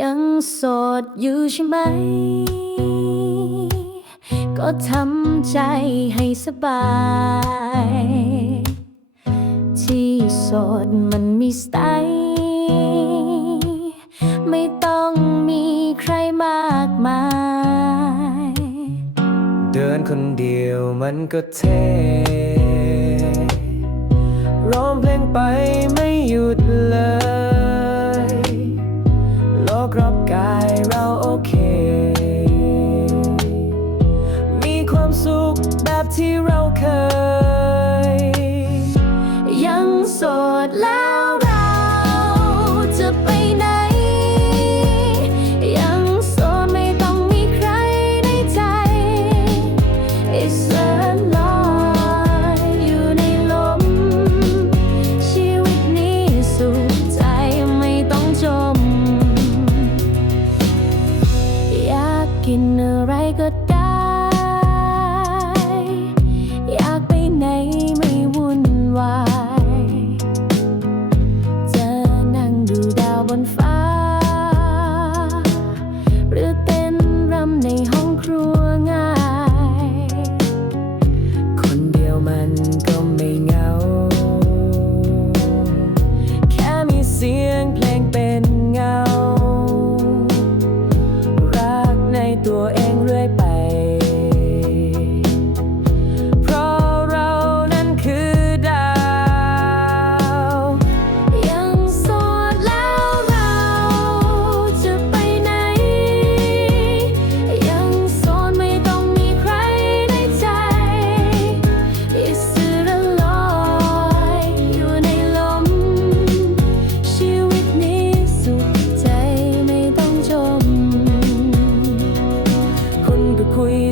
ยังโสดอยู่ใช่ไหม ก็ทำใจให้สบาย ที่โสดมันมีสไตล์ไม่ต้องมีใครมากมาย เดินคนเดียวมันก็เท่ร้องเพลงไปไม่หยุดเลย ที่เราเคย ยังโสดแล้วเราจะไปไหน ยังโสดไม่ต้องมีใครในใจอิสระลอยอยู่ในลม ชีวิตนี้สุขใจไม่ต้องจม อยากกินอะไรก็ ฟ้า หรือเต้นรำในห้องครัวง่าย คนเดียวมันก็ไม่เหงา แค่มีเสียงเพลงเป็นเงา รักในตัวเอง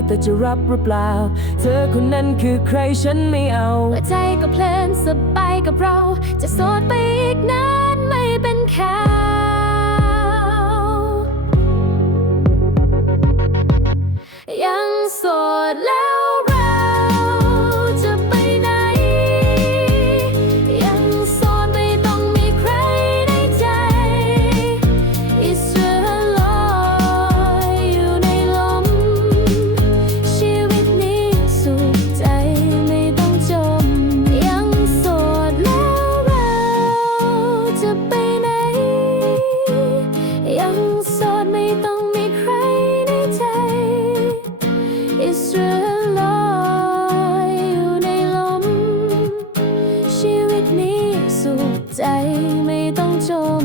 แต่จะรับหรือเปล่า เธอคนนั้นคือใครฉันไม่เอาหัวใจก็เพลินสบายกับเรา จะโสดไปอีกนานไม่เป็นแค่ยังโสดแล้ว สดไม่ต้องมีใครในใจ อิสราอลอยอยู่ในลม ชีวิตนี้สุขใจไม่ต้องจม